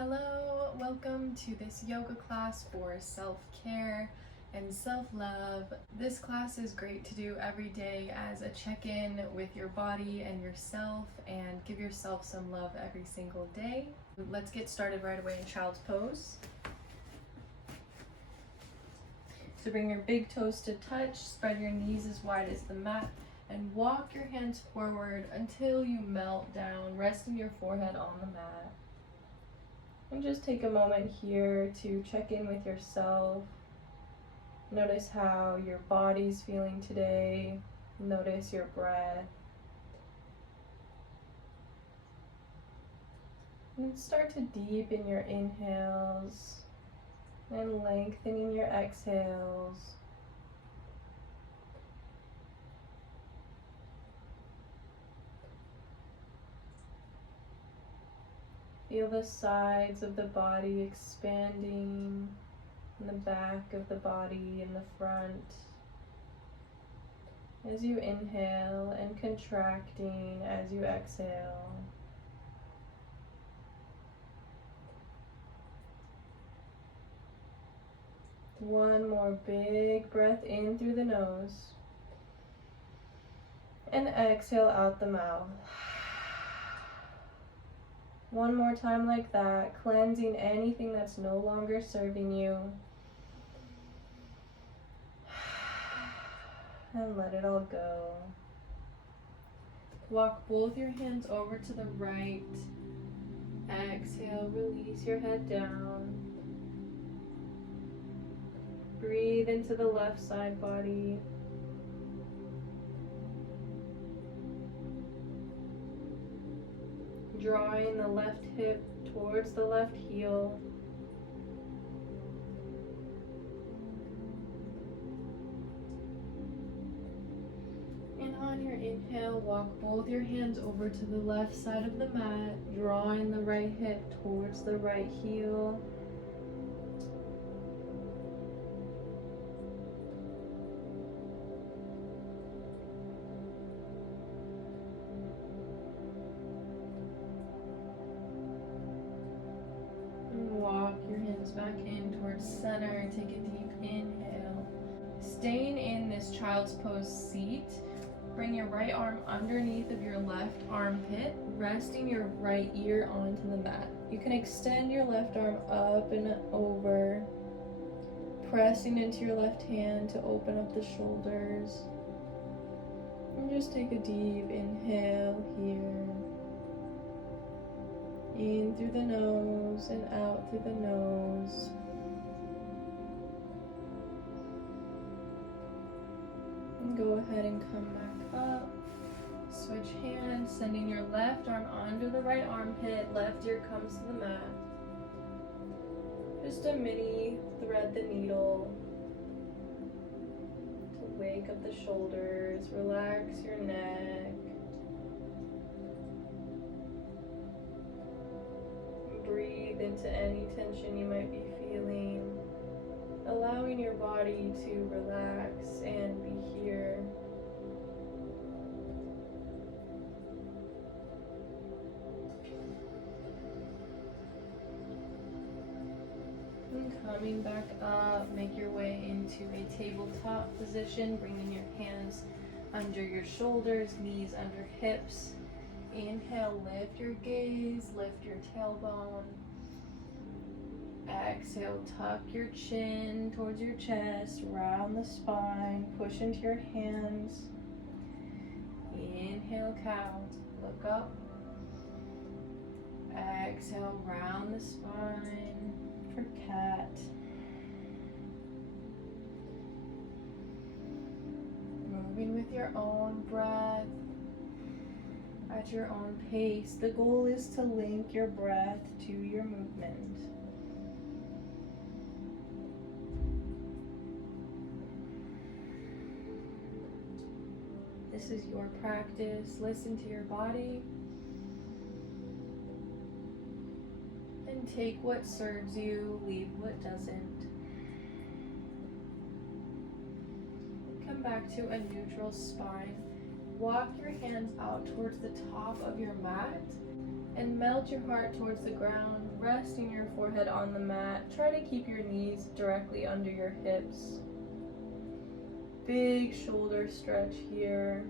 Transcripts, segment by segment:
Hello, welcome to this yoga class for self-care and self-love. This class is great to do every day as a check-in with your body and yourself and give yourself some love every single day. Let's get started right away in child's pose. So bring your big toes to touch, spread your knees as wide as the mat, and walk your hands forward until you melt down, resting your forehead on the mat. And just take a moment here to check in with yourself. Notice how your body's feeling today. Notice your breath. And start to deepen your inhales and lengthening your exhales. Feel the sides of the body expanding, and the back of the body and the front. As you inhale and contracting as you exhale. One more big breath in through the nose. And exhale out the mouth. One more time like that, cleansing anything that's no longer serving you. And let it all go. Walk both your hands over to the right. Exhale, release your head down. Breathe into the left side body. Drawing the left hip towards the left heel. And on your inhale, walk both your hands over to the left side of the mat, drawing the right hip towards the right heel. Walk your hands back in towards center. Take a deep inhale. Staying in this child's pose seat, bring your right arm underneath of your left armpit, resting your right ear onto the mat. You can extend your left arm up and over, pressing into your left hand to open up the shoulders. And just take a deep inhale here. In through the nose and out through the nose. And go ahead and come back up. Switch hands, sending your left arm onto the right armpit. Left ear comes to the mat. Just a mini thread the needle to wake up the shoulders. Relax your neck. Breathe into any tension you might be feeling, allowing your body to relax and be here. And coming back up, make your way into a tabletop position, bringing your hands under your shoulders, knees under hips. Inhale, lift your gaze, lift your tailbone. Exhale, tuck your chin towards your chest, round the spine, push into your hands. Inhale, cow, look up. Exhale, round the spine for cat. Moving with your own breath. At your own pace, the goal is to link your breath to your movement. This is your practice. Listen to your body and take what serves you, leave what doesn't. Come back to a neutral spine. Walk your hands out towards the top of your mat And melt your heart towards the ground, resting your forehead on the mat. Try to keep your knees directly under your hips. Big shoulder stretch here.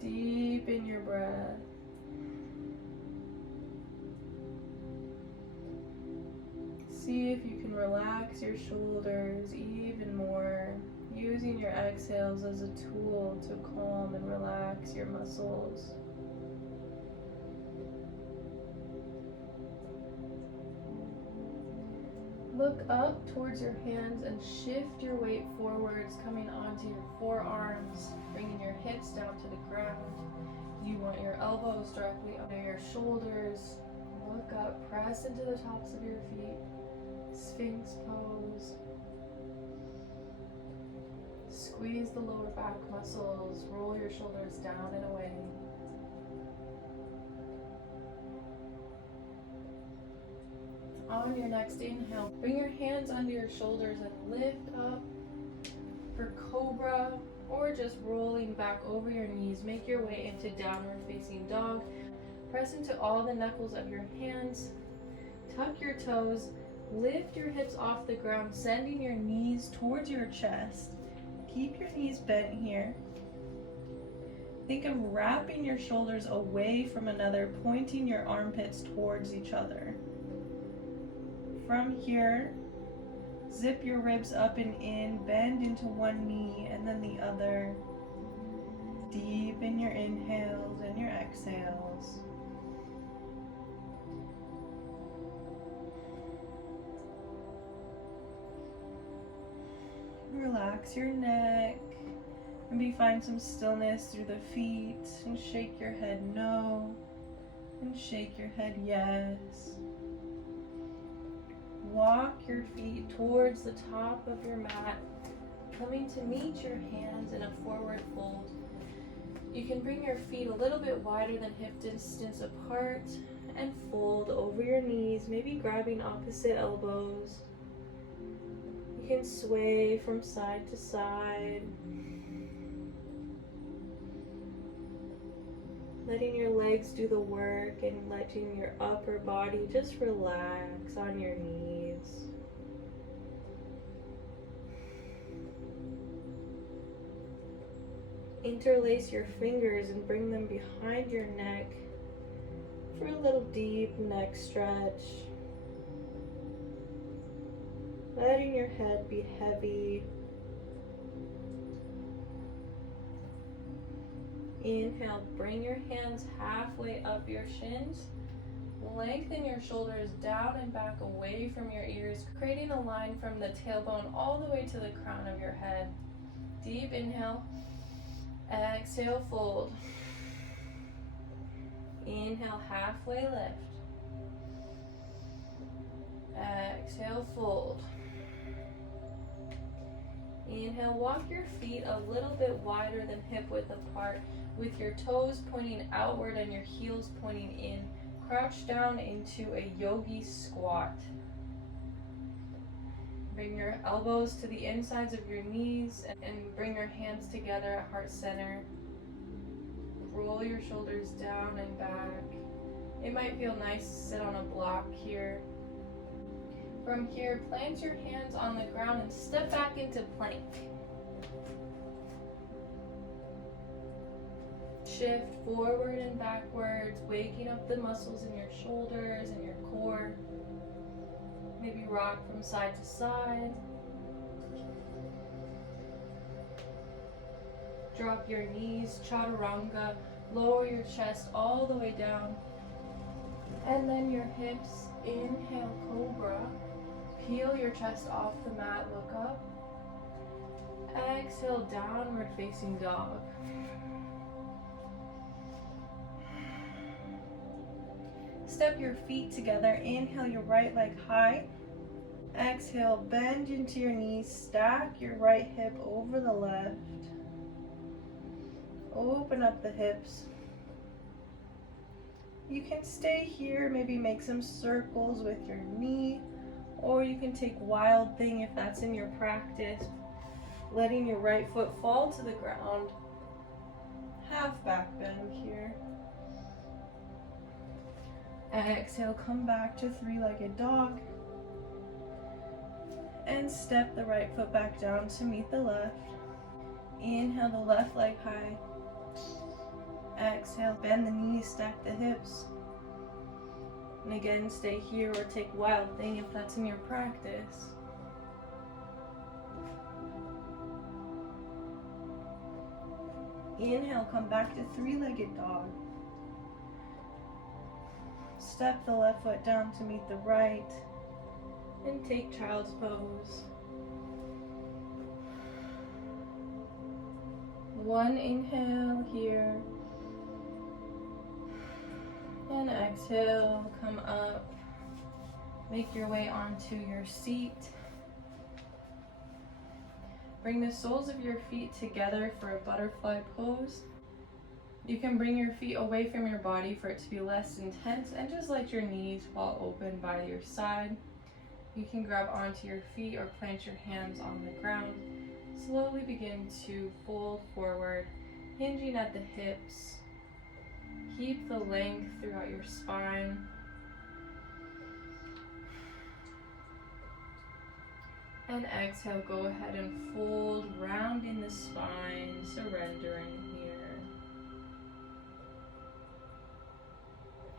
Deepen your breath. See if you can relax your shoulders even more, using your exhales as a tool to calm and relax your muscles. Look up towards your hands and shift your weight forwards, coming onto your forearms, bringing your hips down to the ground. You want your elbows directly under your shoulders. Look up, press into the tops of your feet. Sphinx pose. Squeeze the lower back muscles, roll your shoulders down and away. On your next inhale, bring your hands under your shoulders and lift up for cobra, or just rolling back over your knees. Make your way into downward facing dog. Press into all the knuckles of your hands. Tuck your toes. Lift your hips off the ground, sending your knees towards your chest. Keep your knees bent here. Think of wrapping your shoulders away from another, pointing your armpits towards each other. From here, zip your ribs up and in, bend into one knee and then the other. Deepen your inhales and your exhales. Relax your neck. Maybe find some stillness through the feet and shake your head no and shake your head yes. Walk your feet towards the top of your mat, coming to meet your hands in a forward fold. You can bring your feet a little bit wider than hip distance apart and fold over your knees, maybe grabbing opposite elbows. You can sway from side to side, letting your legs do the work and letting your upper body just relax on your knees. Interlace your fingers and bring them behind your neck for a little deep neck stretch. Letting your head be heavy. Inhale, bring your hands halfway up your shins. Lengthen your shoulders down and back away from your ears, creating a line from the tailbone all the way to the crown of your head. Deep inhale. Exhale, fold. Inhale, halfway lift. Exhale, fold. Inhale, walk your feet a little bit wider than hip width apart, with your toes pointing outward and your heels pointing in. Crouch down into a yogi squat. Bring your elbows to the insides of your knees and bring your hands together at heart center. Roll your shoulders down and back. It might feel nice to sit on a block here. From here, plant your hands on the ground and step back into plank. Shift forward and backwards, waking up the muscles in your shoulders and your core. Maybe rock from side to side. Drop your knees, chaturanga. Lower your chest all the way down. And then your hips. Inhale, cobra. Peel your chest off the mat, look up. Exhale, downward facing dog. Step your feet together. Inhale your right leg high. Exhale, bend into your knees. Stack your right hip over the left. Open up the hips. You can stay here, maybe make some circles with your knee, or you can take wild thing if that's in your practice. Letting your right foot fall to the ground. Half back bend here. Exhale, come back to three-legged dog. And step the right foot back down to meet the left. Inhale the left leg high. Exhale, bend the knees, stack the hips. And again, stay here or take Wild Thing if that's in your practice. Inhale, come back to three-legged dog. Step the left foot down to meet the right. And take child's pose. One inhale here. And exhale, come up. Make your way onto your seat. Bring the soles of your feet together for a butterfly pose. You can bring your feet away from your body for it to be less intense, and just let your knees fall open by your side. You can grab onto your feet or plant your hands on the ground. Slowly begin to fold forward, hinging at the hips. Keep the length throughout your spine. And exhale, go ahead and fold, rounding the spine, surrendering here.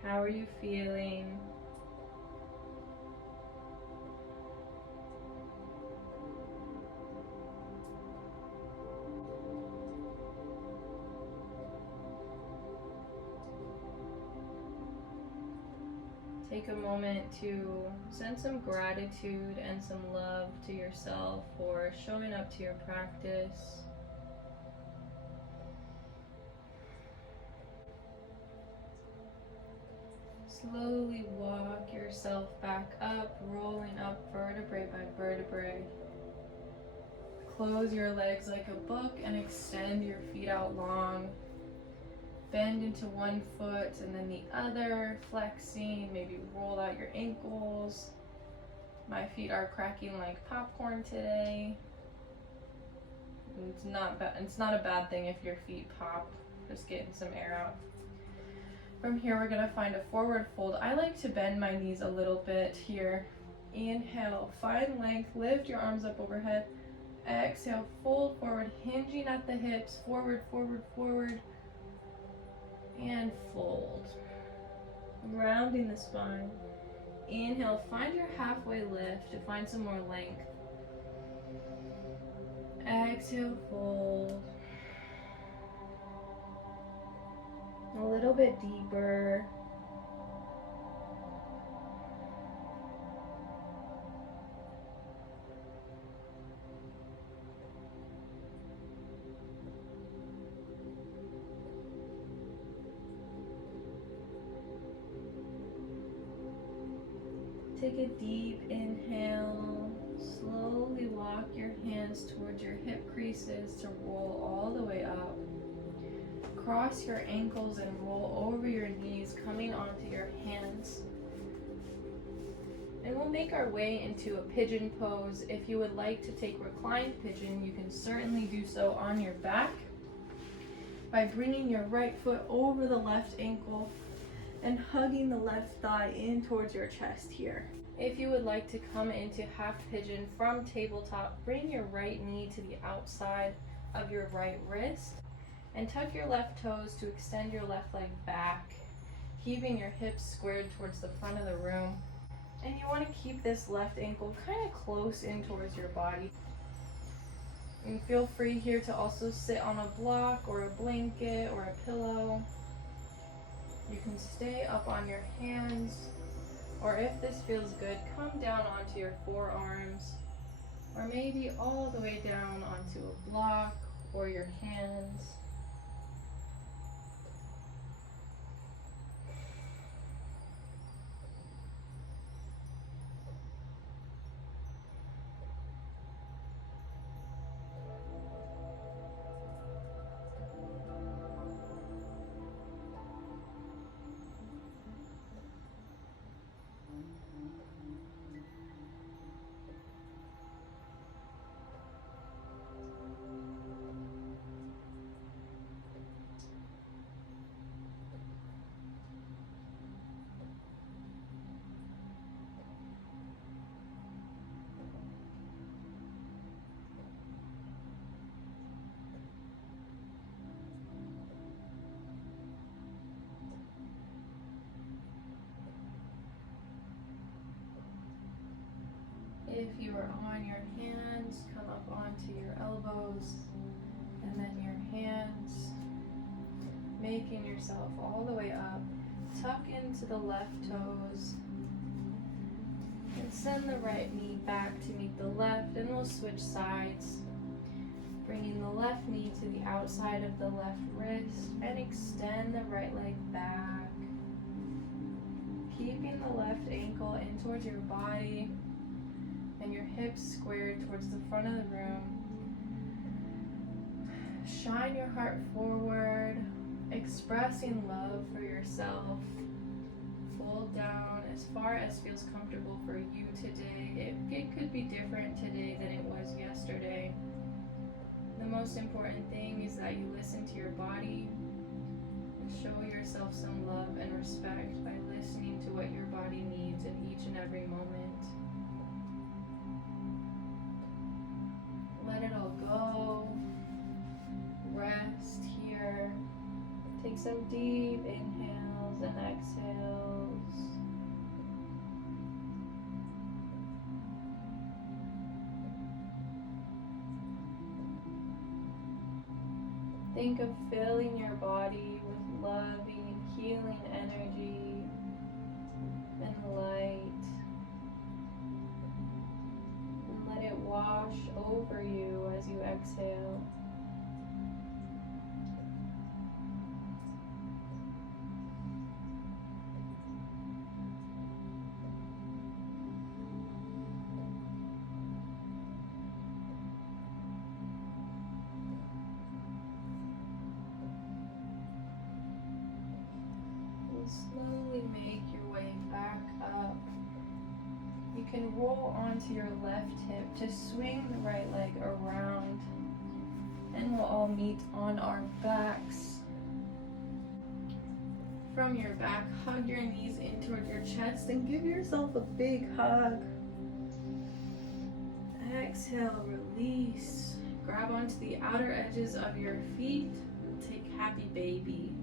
How are you feeling? Take a moment to send some gratitude and some love to yourself for showing up to your practice. Slowly walk yourself back up, rolling up vertebrae by vertebrae. Close your legs like a book and extend your feet out long. Bend into one foot and then the other, flexing, maybe roll out your ankles. My feet are cracking like popcorn today. It's not a bad thing if your feet pop, just getting some air out. From here, we're gonna find a forward fold. I like to bend my knees a little bit here. Inhale, find length, lift your arms up overhead. Exhale, fold forward, hinging at the hips, forward, forward, forward. And fold, rounding the spine. Inhale, find your halfway lift to find some more length. Exhale, fold. A little bit deeper. Take a deep inhale. Slowly walk your hands towards your hip creases to roll all the way up. Cross your ankles and roll over your knees, coming onto your hands. And we'll make our way into a pigeon pose. If you would like to take reclined pigeon, you can certainly do so on your back by bringing your right foot over the left ankle and hugging the left thigh in towards your chest here. If you would like to come into half pigeon from tabletop, bring your right knee to the outside of your right wrist and tuck your left toes to extend your left leg back, keeping your hips squared towards the front of the room. And you want to keep this left ankle kind of close in towards your body. And feel free here to also sit on a block or a blanket or a pillow. You can stay up on your hands, or if this feels good, come down onto your forearms, or maybe all the way down onto a block or your hands. If you are on your hands, come up onto your elbows, and then your hands, making yourself all the way up. Tuck into the left toes, and send the right knee back to meet the left, and we'll switch sides. Bringing the left knee to the outside of the left wrist, and extend the right leg back. Keeping the left ankle in towards your body, and your hips squared towards the front of the room. Shine your heart forward, expressing love for yourself. Fold down as far as feels comfortable for you today. It could be different today than it was yesterday. The most important thing is that you listen to your body and show yourself some love and respect by listening to what your body needs in each and every moment. Let it all go. Rest here. Take some deep inhales and exhales. Think of filling your body with loving, healing energy and light. And let it wash over you as you exhale. Slowly make your way back up. You can roll onto your left hip to swing the right leg around, and we'll all meet on our backs. From your back, hug your knees in towards your chest and give yourself a big hug. Exhale, release. Grab onto the outer edges of your feet. Take happy baby.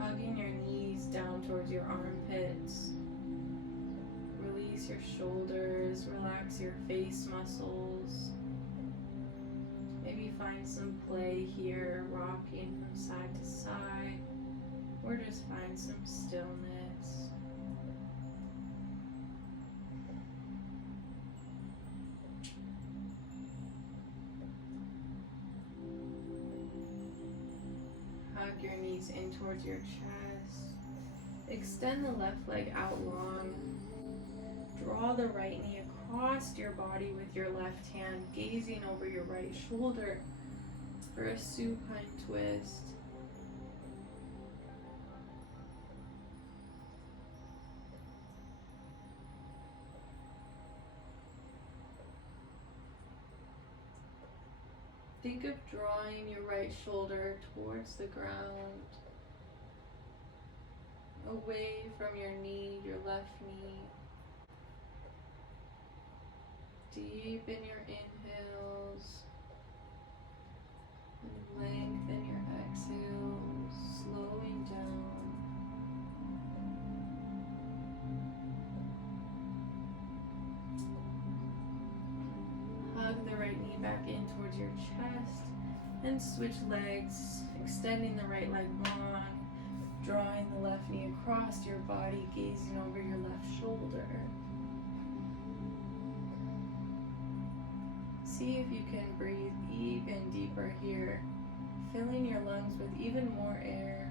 Hugging your knees down towards your armpits. Release your shoulders, relax your face muscles. Maybe find some play here, rocking from side to side, or just find some stillness. Hug your knees in towards your chest. Extend the left leg out long. Draw the right knee across your body with your left hand, gazing over your right shoulder for a supine twist. Think of drawing your right shoulder towards the ground, away from your knee, your left knee. Deepen your inhales and lengthen your exhales, slowing down. Hug the right knee back in towards your chest and switch legs, extending the right leg long, drawing the left knee across your body, gazing over your left shoulder. See if you can breathe even deeper here, filling your lungs with even more air.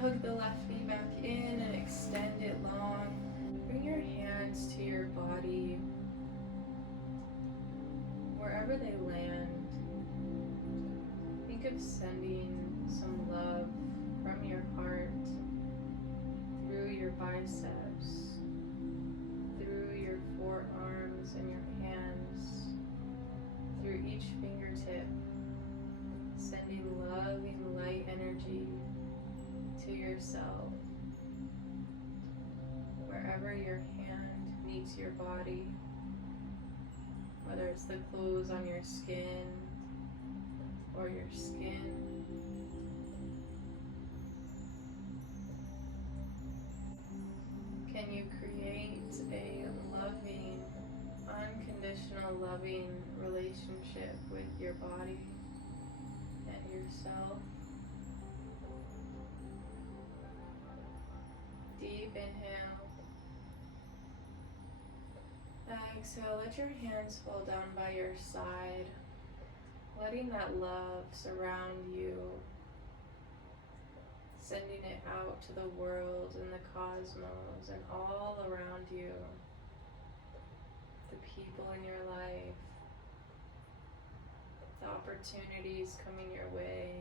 Hug the left knee back in and extend it long. Bring your hands to your body, wherever they land. Think of sending some love from your heart through your biceps, through your forearms and your hands, through each fingertip, sending loving light energy to yourself, wherever wherever your hand meets your body, whether it's the clothes on your skin or your skin. Can you create a loving, unconditional loving relationship with your body and yourself? Deep inhale. Exhale, let your hands fall down by your side, letting that love surround you, sending it out to the world and the cosmos and all around you, the people in your life, the opportunities coming your way.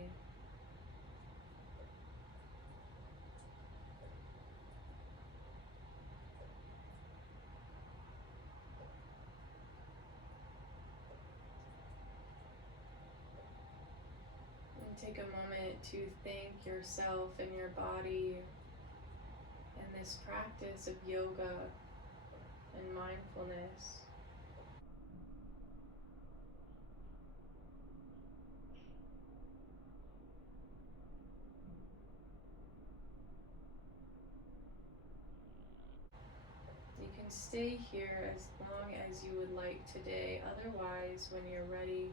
Take a moment to thank yourself and your body and this practice of yoga and mindfulness. You can stay here as long as you would like today. Otherwise, when you're ready,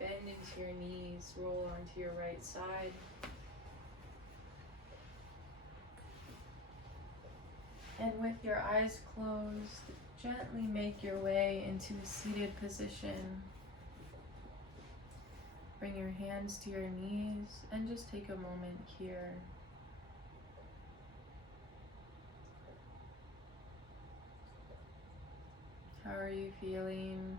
bend into your knees, roll onto your right side. And with your eyes closed, gently make your way into a seated position. Bring your hands to your knees and just take a moment here. How are you feeling?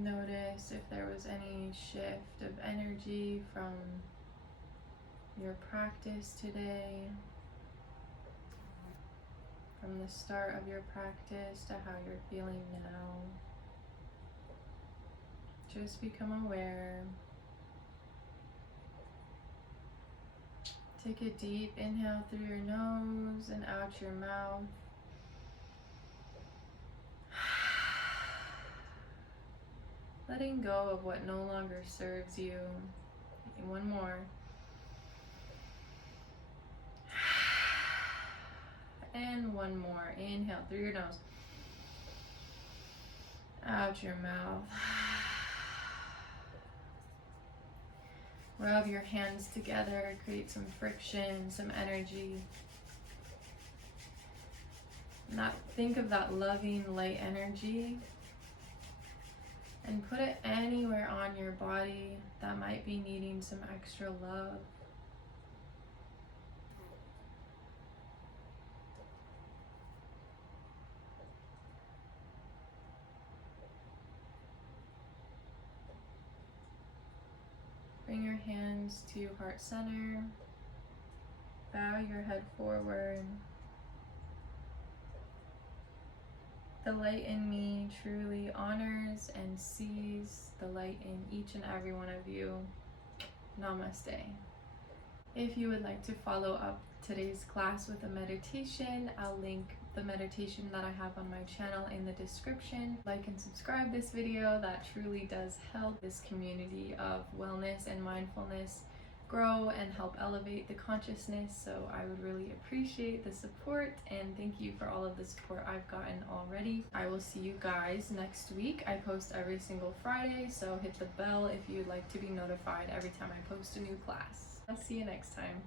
Notice if there was any shift of energy from your practice today, from the start of your practice to how you're feeling now. Just become aware. Take a deep inhale through your nose and out your mouth. Letting go of what no longer serves you. One more. And one more. Inhale through your nose. Out your mouth. Rub your hands together, create some friction, some energy. Think of that loving light energy and put it anywhere on your body that might be needing some extra love. Bring your hands to heart center. Bow your head forward. The light in me truly honors and sees the light in each and every one of you. Namaste. If you would like to follow up today's class with a meditation, I'll link the meditation that I have on my channel in the description. Like and subscribe this video. That truly does help this community of wellness and mindfulness grow and help elevate the consciousness. So I would really appreciate the support, and thank you for all of the support I've gotten already. I will see you guys next week. I post every single Friday, so hit the bell if you'd like to be notified every time I post a new class. I'll see you next time.